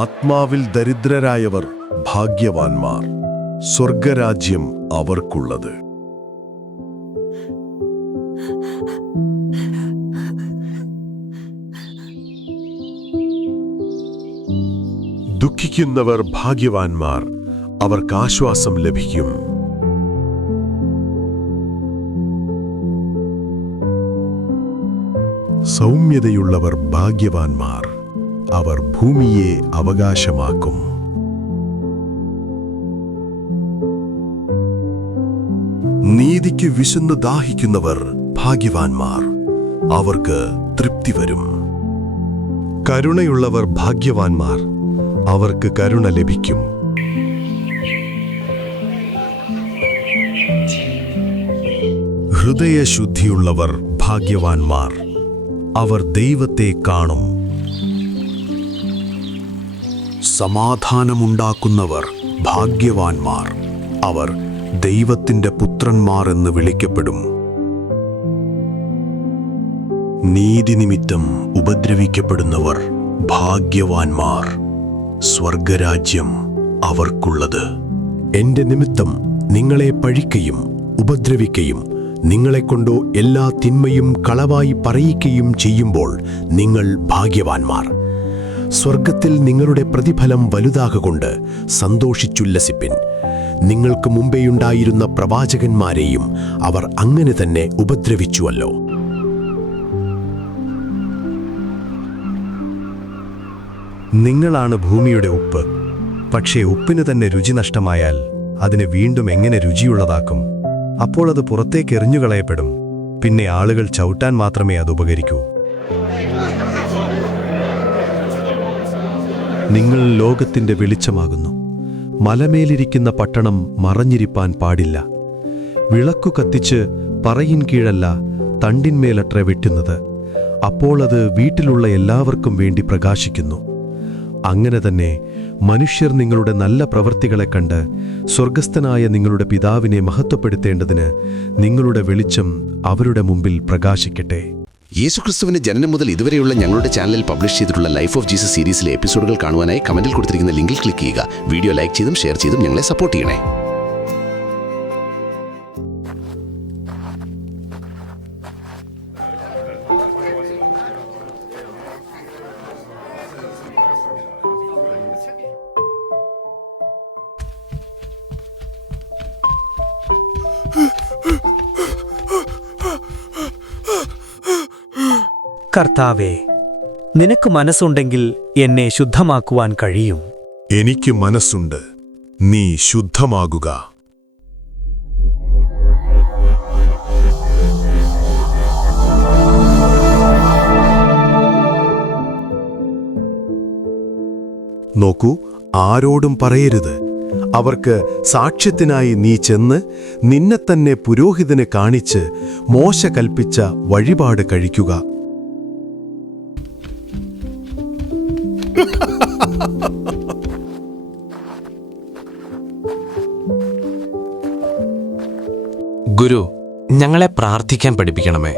ആത്മാവിൽ ദരിദ്രരായവർ ഭാഗ്യവാന്മാർ, സ്വർഗരാജ്യം അവർക്കുള്ളത്. ദുഃഖിക്കുന്നവർ ഭാഗ്യവാന്മാർ, അവർക്ക് ആശ്വാസം ലഭിക്കും. സൗമ്യതയുള്ളവർ ഭാഗ്യവാന്മാർ, അവർ ഭൂമിയെ അവകാശമാക്കും. നീതിക്ക് വിശന്നു ദാഹിക്കുന്നവർ ഭാഗ്യവാന്മാർ, അവർക്ക് തൃപ്തി വരും. കരുണയുള്ളവർ ഭാഗ്യവാന്മാർ, അവർക്ക് കരുണ ലഭിക്കും. ഹൃദയശുദ്ധിയുള്ളവർ ഭാഗ്യവാന്മാർ, അവർ ദൈവത്തെ കാണും. സമാധാനമുണ്ടാക്കുന്നവർ ഭാഗ്യവാന്മാർ, അവർ ദൈവത്തിന്റെ പുത്രന്മാർ എന്ന് വിളിക്കപ്പെടും. നീതിനിമിത്തം ഉപദ്രവിക്കപ്പെടുന്നവർ ഭാഗ്യവാന്മാർ, സ്വർഗരാജ്യം അവർക്കുള്ളത്. എന്റെ നിമിത്തം നിങ്ങളെ പഴിക്കുകയും ഉപദ്രവിക്കുകയും നിങ്ങളെക്കൊണ്ടു എല്ലാ തിന്മയും കളവായി പറയിക്കുകയും ചെയ്യുമ്പോൾ നിങ്ങൾ ഭാഗ്യവാന്മാർ. സ്വർഗത്തിൽ നിങ്ങളുടെ പ്രതിഫലം വലുതാകൊണ്ട് സന്തോഷിച്ചുല്ലസിപ്പിൻ. നിങ്ങൾക്ക് മുമ്പേയുണ്ടായിരുന്ന പ്രവാചകന്മാരെയും അവർ അങ്ങനെ തന്നെ ഉപദ്രവിച്ചുവല്ലോ. നിങ്ങളാണ് ഭൂമിയുടെ ഉപ്പ്. പക്ഷേ ഉപ്പിന് തന്നെ രുചി നഷ്ടമായാൽ അതിനെ വീണ്ടും എങ്ങനെ രുചിയുള്ളതാക്കും? അപ്പോൾ അത് പുറത്തേക്ക് എറിഞ്ഞുകളയപ്പെടും. പിന്നെ ആളുകൾ ചവിട്ടാൻ മാത്രമേ അത് ഉപകരിക്കൂ. നിങ്ങൾ ലോകത്തിന്റെ വെളിച്ചമാകുന്നു. മലമേലിരിക്കുന്ന പട്ടണം മറഞ്ഞിരിപ്പാൻ പാടില്ല. വിളക്കു കത്തിച്ച് പറയിൻ കീഴല്ല തണ്ടിന്മേലത്ര വെട്ടുന്നത്. അപ്പോൾ അത് വീട്ടിലുള്ള എല്ലാവർക്കും വേണ്ടി പ്രകാശിക്കുന്നു. അങ്ങനെ തന്നെ മനുഷ്യർ നിങ്ങളുടെ നല്ല പ്രവൃത്തികളെ കണ്ട് സ്വർഗസ്ഥനായ നിങ്ങളുടെ പിതാവിനെ മഹത്വപ്പെടുത്തേണ്ടതിന് നിങ്ങളുടെ വെളിച്ചം അവരുടെ മുമ്പിൽ പ്രകാശിക്കട്ടെ. യേശുക്രിസ്തുവിന്റെ ജനനം മുതൽ ഇതുവരെയുള്ള ഞങ്ങളുടെ ചാനലിൽ പബ്ലിഷ് ചെയ്തിട്ടുള്ള ലൈഫ് ഓഫ് ജീസസ് സീരീസിലെ എപ്പിസോഡുകൾ കാണുവാനായി കമന്റിൽ കൊടുത്തിരിക്കുന്ന ലിങ്കിൽ ക്ലിക്ക് ചെയ്യുക. വീഡിയോ ലൈക്ക് ചെയ്തും ഷെയർ ചെയ്തും ഞങ്ങളെ സപ്പോർട്ട് ചെയ്യണേ. കർത്താവേ, നിനക്ക് മനസ്സുണ്ടെങ്കിൽ എന്നെ ശുദ്ധമാക്കുവാൻ കഴിയും. എനിക്ക് മനസ്സുണ്ട്, നീ ശുദ്ധമാകുക. നോക്കൂ, ആരോടും പറയരുത്. അവർക്ക് സാക്ഷ്യത്തിനായി നീ ചെന്ന് നിന്നെ തന്നെ പുരോഹിതന് കാണിച്ച് മോശ കൽപ്പിച്ച വഴിപാട് കഴിക്കുക. ഗുരു, ഞങ്ങളെ പ്രാർത്ഥിക്കാൻ പഠിപ്പിക്കണമേ.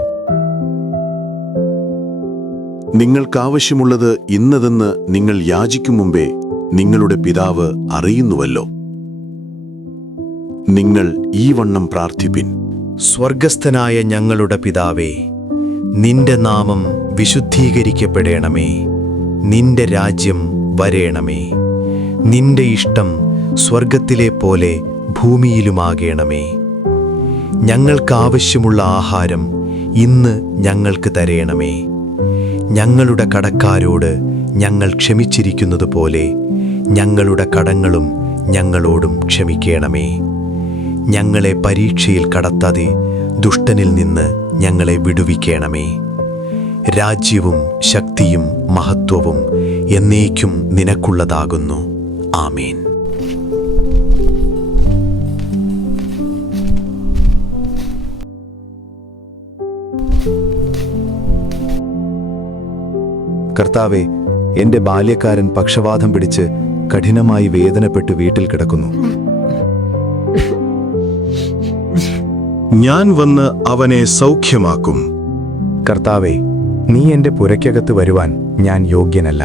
നിങ്ങൾക്കാവശ്യമുള്ളത് ഇന്നതെന്ന് നിങ്ങൾ യാചിക്കും മുമ്പേ നിങ്ങളുടെ പിതാവ് അറിയുന്നുവല്ലോ. നിങ്ങൾ ഈ വണ്ണം പ്രാർത്ഥിപ്പിൻ. സ്വർഗസ്ഥനായ ഞങ്ങളുടെ പിതാവേ, നിന്റെ നാമം വിശുദ്ധീകരിക്കപ്പെടേണമേ. നിന്റെ രാജ്യം വരേണമേ. നിന്റെ ഇഷ്ടം സ്വർഗത്തിലെ പോലെ ഭൂമിയിലുമാകേണമേ. ഞങ്ങൾക്കാവശ്യമുള്ള ആഹാരം ഇന്ന് ഞങ്ങൾക്ക് തരേണമേ. ഞങ്ങളുടെ കടക്കാരോട് ഞങ്ങൾ ക്ഷമിച്ചിരിക്കുന്നത് പോലെ ഞങ്ങളുടെ കടങ്ങളും ഞങ്ങളോടും ക്ഷമിക്കണമേ. ഞങ്ങളെ പരീക്ഷയിൽ കടത്താതെ ദുഷ്ടനിൽ നിന്ന് ഞങ്ങളെ വിടുവിക്കണമേ. രാജ്യവും ശക്തിയും മഹത്വവും എന്നേക്കും നിനക്കുള്ളതാകുന്നു. ആമേൻ. കർത്താവേ, എൻ്റെ ബാല്യക്കാരൻ പക്ഷവാതം പിടിച്ച് കഠിനമായി വേദനപ്പെട്ട് വീട്ടിൽ കിടക്കുന്നു. ഞാൻ വന്ന് അവനെ സൗഖ്യമാക്കും. കർത്താവേ, നീ എൻ്റെ പുരയ്ക്കകത്ത് വരുവാൻ ഞാൻ യോഗ്യനല്ല.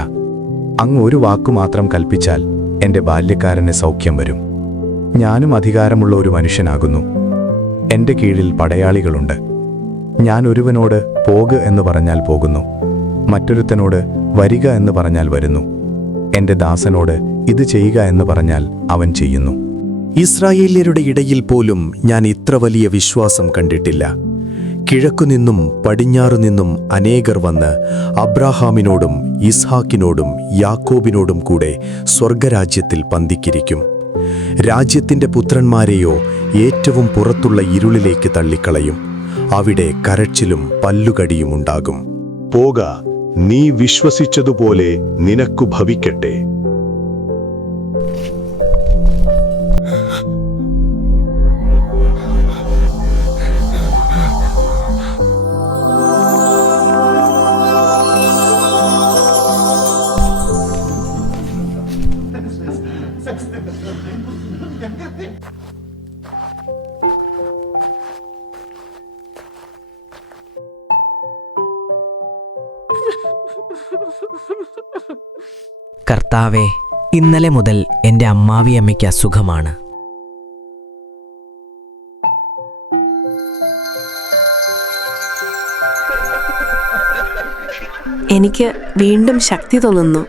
അങ്ങ് ഒരു വാക്കുമാത്രം കൽപ്പിച്ചാൽ എൻ്റെ ബാല്യക്കാരന് സൗഖ്യം വരും. ഞാനും അധികാരമുള്ള ഒരു മനുഷ്യനാകുന്നു. എൻ്റെ കീഴിൽ പടയാളികളുണ്ട്. ഞാൻ ഒരുവനോട് പോക എന്ന് പറഞ്ഞാൽ പോകുന്നു, മറ്റൊരുത്തനോട് വരിക എന്ന് പറഞ്ഞാൽ വരുന്നു. എൻ്റെ ദാസനോട് ഇത് ചെയ്യുക എന്ന് പറഞ്ഞാൽ അവൻ ചെയ്യുന്നു. ഇസ്രായേല്യരുടെ ഇടയിൽ പോലും ഞാൻ ഇത്ര വലിയ വിശ്വാസം കണ്ടിട്ടില്ല. കിഴക്കുനിന്നും പടിഞ്ഞാറുനിന്നും അനേകർ വന്ന് അബ്രാഹാമിനോടും ഇസ്ഹാക്കിനോടും യാക്കോബിനോടും കൂടെ സ്വർഗരാജ്യത്തിൽ പന്തിക്കിരിക്കും. രാജ്യത്തിൻ്റെ പുത്രന്മാരെയോ ഏറ്റവും പുറത്തുള്ള ഇരുളിലേക്ക് തള്ളിക്കളയും. അവിടെ കരച്ചിലും പല്ലുകടിയും ഉണ്ടാകും. പോക, നീ വിശ്വസിച്ചതുപോലെ നിനക്കു ഭവിക്കട്ടെ. കർത്താവേ, ഇന്നലെ മുതൽ എൻ്റെ അമ്മാവിയമ്മയ്ക്ക് അസുഖമാണ്. എനിക്ക് വീണ്ടും ശക്തി തോന്നുന്നു.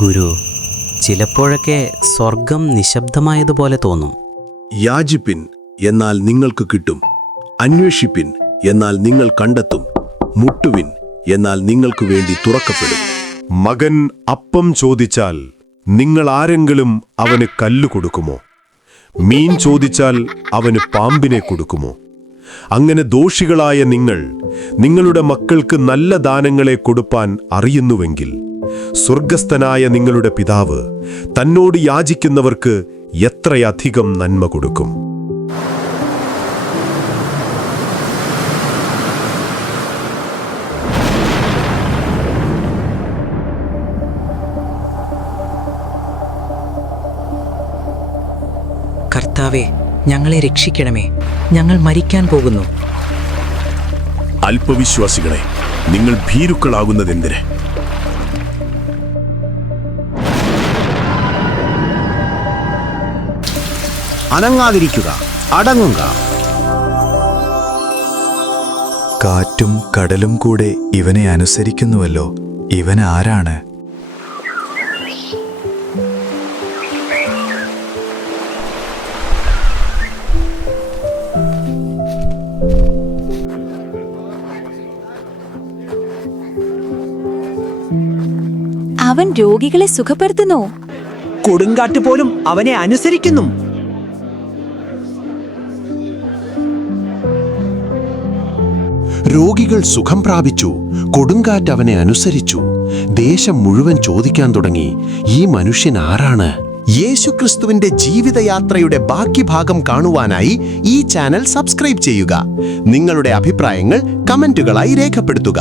ഗുരു, ചിലപ്പോഴൊക്കെ സ്വർഗം നിശബ്ദമായതുപോലെ തോന്നും. യാചിപ്പിൻ, എന്നാൽ നിങ്ങൾക്ക് കിട്ടും. അന്വേഷിപ്പിൻ, എന്നാൽ നിങ്ങൾ കണ്ടെത്തും. മുട്ടുവിൻ, എന്നാൽ നിങ്ങൾക്ക് വേണ്ടി തുറക്കപ്പെടും. മകൻ അപ്പം ചോദിച്ചാൽ നിങ്ങൾ ആരെങ്കിലും അവന് കല്ല് കൊടുക്കുമോ? മീൻ ചോദിച്ചാൽ അവന് പാമ്പിനെ കൊടുക്കുമോ? അങ്ങനെ ദോഷികളായ നിങ്ങൾ നിങ്ങളുടെ മക്കൾക്ക് നല്ല ദാനങ്ങളെ കൊടുപ്പാൻ അറിയുന്നുവെങ്കിൽ സ്വർഗസ്ഥനായ നിങ്ങളുടെ പിതാവ് തന്നോട് യാചിക്കുന്നവർക്ക് എത്രയധികം നന്മ കൊടുക്കും. കർത്താവേ, ഞങ്ങളെ രക്ഷിക്കണമേ, ഞങ്ങൾ മരിക്കാൻ പോകുന്നു. അല്പവിശ്വാസികളെ, നിങ്ങൾ ഭീരുക്കളാകുന്നതെന്തിന്? അനങ്ങാതിരിക്കുക, അടങ്ങുക. കാറ്റും കടലും കൂടെ ഇവനെ അനുസരിക്കുന്നുവല്ലോ. ഇവൻ ആരാണ്? അവൻ രോഗികളെ സുഖപ്പെടുത്തുന്നു. കൊടുങ്കാറ്റ് പോലും അവനെ അനുസരിക്കുന്നു. രോഗികൾ സുഖം പ്രാപിച്ചു, കൊടുങ്കാറ്റ് അവനെ അനുസരിച്ചു. ദേശം മുഴുവൻ ചോദിക്കാൻ തുടങ്ങി, ഈ മനുഷ്യൻ ആരാണ്? യേശുക്രിസ്തുവിന്റെ ജീവിതയാത്രയുടെ ബാക്കി ഭാഗം കാണുവാനായി ഈ ചാനൽ സബ്സ്ക്രൈബ് ചെയ്യുക. നിങ്ങളുടെ അഭിപ്രായങ്ങൾ കമന്റുകളായി രേഖപ്പെടുത്തുക.